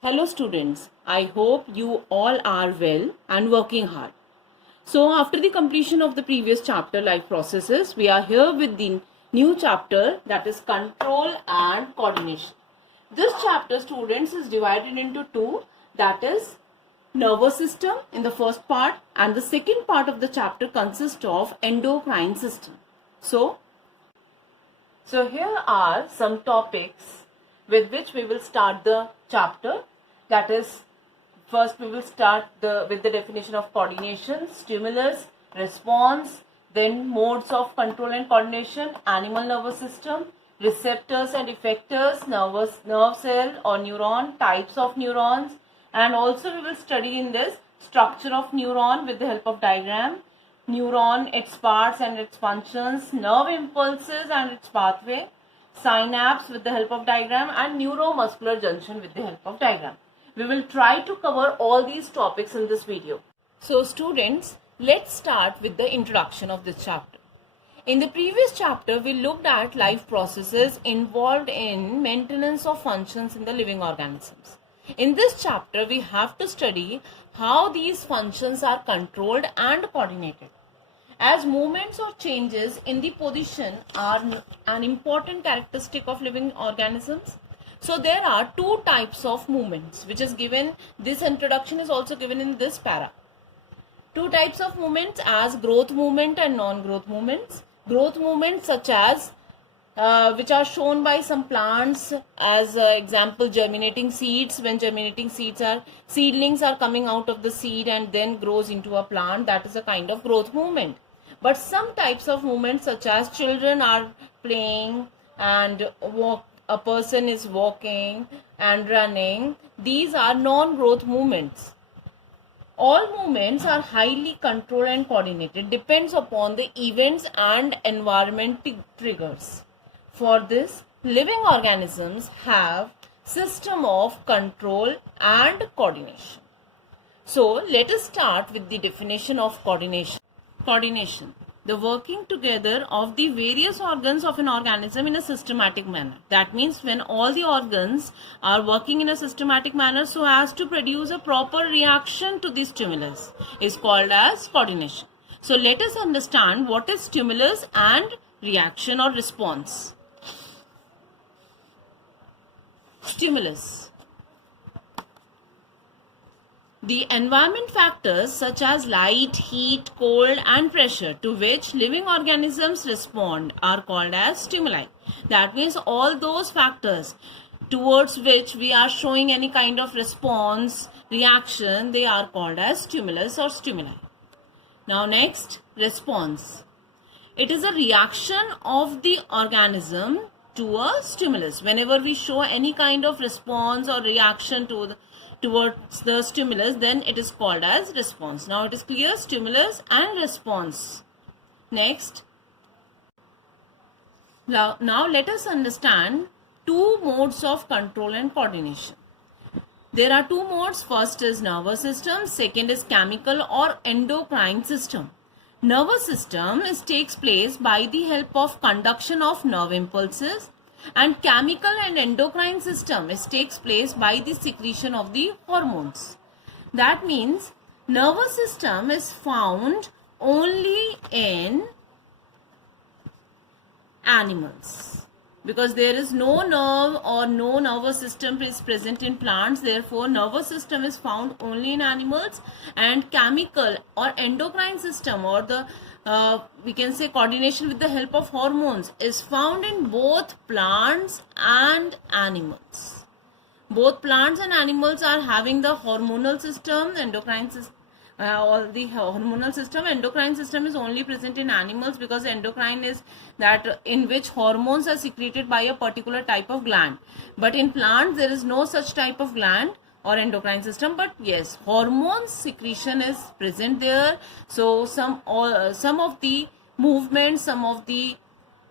Hello students, I hope you all are well and working hard. So after the completion of the previous chapter life processes, we are here with the new chapter, that is control and coordination. This chapter, students, is divided into two, that is nervous system in the first part, and the second part of the chapter consists of endocrine system. So here are some topics with which we will start the chapter. That is, first we will start with the definition of coordination, stimulus, response, then modes of control and coordination, animal nervous system, receptors and effectors, nerve cell or neuron, types of neurons, and also we will study in this structure of neuron with the help of diagram, neuron, its parts and its functions, nerve impulses and its pathway, synapse with the help of diagram, and neuromuscular junction with the help of diagram. We will try to cover all these topics in this video. So students, let's start with the introduction of this chapter. In the previous chapter, we looked at life processes involved in maintenance of functions in the living organisms. In this chapter, we have to study how these functions are controlled and coordinated. As movements or changes in the position are an important characteristic of living organisms. So there are two types of movements which is given. This introduction is also given in this para. Two types of movements as growth movement and non-growth movements. Growth movements such as which are shown by some plants, as example germinating seeds. When germinating seedlings are coming out of the seed and then grows into a plant, that is a kind of growth movement. But some types of movements such as children are playing and a person is walking and running, these are non-growth movements. All movements are highly controlled and coordinated, depends upon the events and environment triggers. For this, living organisms have system of control and coordination. So let us start with the definition of coordination. Coordination, the working together of the various organs of an organism in a systematic manner. That means when all the organs are working in a systematic manner so as to produce a proper reaction to the stimulus is called as coordination. So let us understand what is stimulus and reaction or response. Stimulus. The environment factors such as light, heat, cold and pressure to which living organisms respond are called as stimuli. That means all those factors towards which we are showing any kind of response, reaction, they are called as stimulus or stimuli. Now next, response. It is a reaction of the organism to a stimulus. Whenever we show any kind of response or reaction towards the stimulus, then it is called as response. Now it is clear, stimulus and response. Next, now let us understand two modes of control and coordination. There are two modes. First is nervous system, second is chemical or endocrine system. Nervous system takes place by the help of conduction of nerve impulses, and chemical and endocrine system takes place by the secretion of the hormones. That means nervous system is found only in animals, because there is no nerve or no nervous system is present in plants. Therefore nervous system is found only in animals, and chemical or endocrine system, or the we can say coordination with the help of hormones, is found in both plants and animals. Both plants and animals are having the hormonal system, endocrine system, all the hormonal system. Endocrine system is only present in animals, because endocrine is that in which hormones are secreted by a particular type of gland. But in plants there is no such type of gland or endocrine system, but yes, hormones secretion is present there. So some of the movements, some of the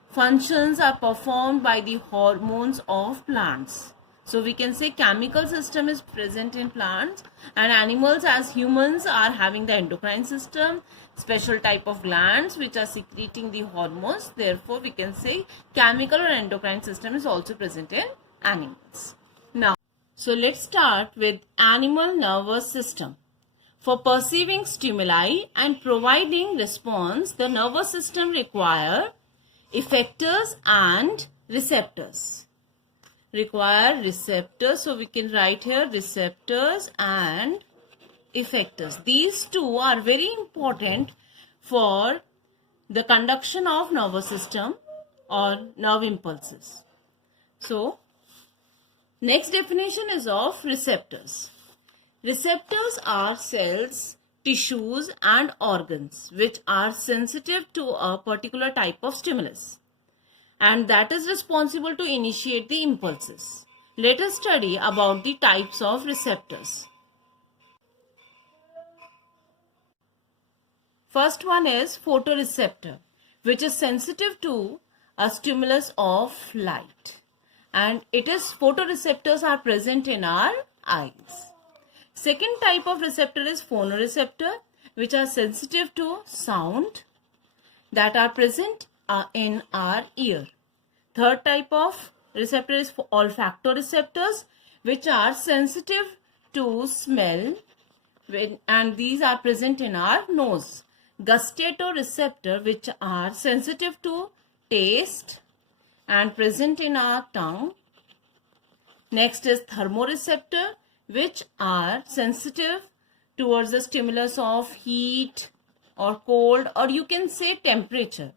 functions are performed by the hormones of plants. So we can say chemical system is present in plants, and animals as humans are having the endocrine system, special type of glands which are secreting the hormones. Therefore we can say chemical or endocrine system is also present in animals. Now So let's start with animal nervous system. For perceiving stimuli and providing response, the nervous system require effectors and receptors. So we can write here receptors and effectors. These two are very important for the conduction of nervous system or nerve impulses. So next definition is of receptors. Receptors are cells, tissues and organs which are sensitive to a particular type of stimulus and that is responsible to initiate the impulses. Let us study about the types of receptors. First one is photoreceptor, which is sensitive to a stimulus of light. And photoreceptors are present in our eyes. Second type of receptor is phonoreceptor, which are sensitive to sound that are present in our ear. Third type of receptor is olfactoreceptors, which are sensitive to smell and these are present in our nose. Gustatoreceptor, which are sensitive to taste and present in our tongue. Next is thermoreceptor, which are sensitive towards the stimulus of heat or cold or you can say temperature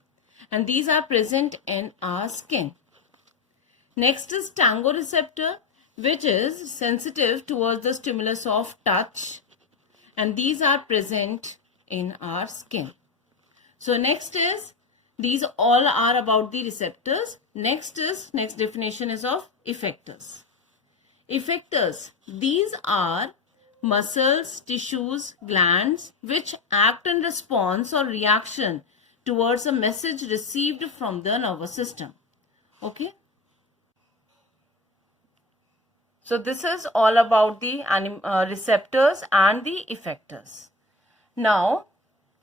and these are present in our skin. Next is tangoreceptor, which is sensitive towards the stimulus of touch and these are present in our skin. So next is, these all are about the receptors. Next definition is of effectors. Effectors, these are muscles, tissues, glands which act in response or reaction towards a message received from the nervous system. Okay. So this is all about the receptors and the effectors. Now,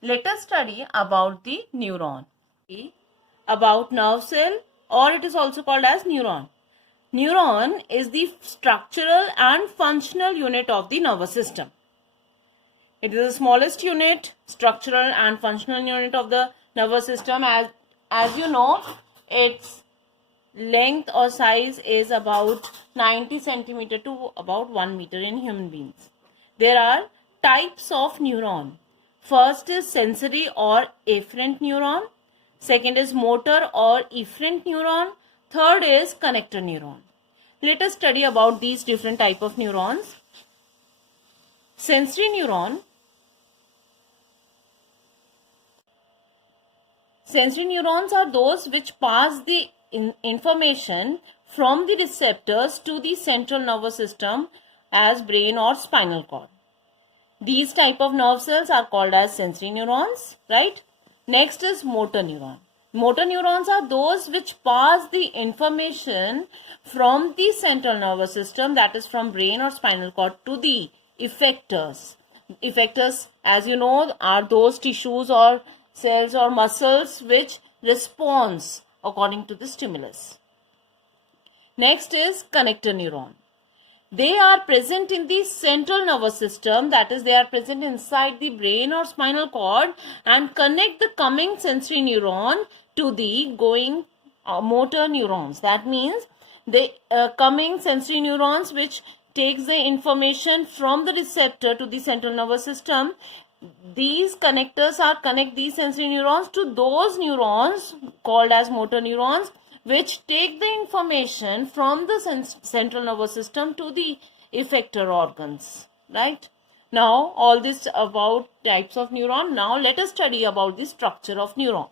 let us study about the neuron. About nerve cell, or it is also called as neuron. Neuron is the structural and functional unit of the nervous system. It is the smallest unit, structural and functional unit of the nervous system. As you know, its length or size is about 90 centimeter to about 1 meter in human beings. There are types of neuron. First is sensory or afferent neuron. Second is motor or efferent neuron. Third is connector neuron. Let us study about these different type of neurons. Sensory neuron. Sensory neurons are those which pass the information from the receptors to the central nervous system as brain or spinal cord. These type of nerve cells are called as sensory neurons, right? Next is motor neuron. Motor neurons are those which pass the information from the central nervous system, that is from brain or spinal cord, to the effectors. Effectors, as you know, are those tissues or cells or muscles which responds according to the stimulus. Next is connector neuron. They are present in the central nervous system, that is they are present inside the brain or spinal cord and connect the coming sensory neuron to the going motor neurons. That means the coming sensory neurons which takes the information from the receptor to the central nervous system. These connectors connect these sensory neurons to those neurons called as motor neurons, which take the information from the central nervous system to the effector organs, right? Now, all this about types of neuron. Now, let us study about the structure of neuron.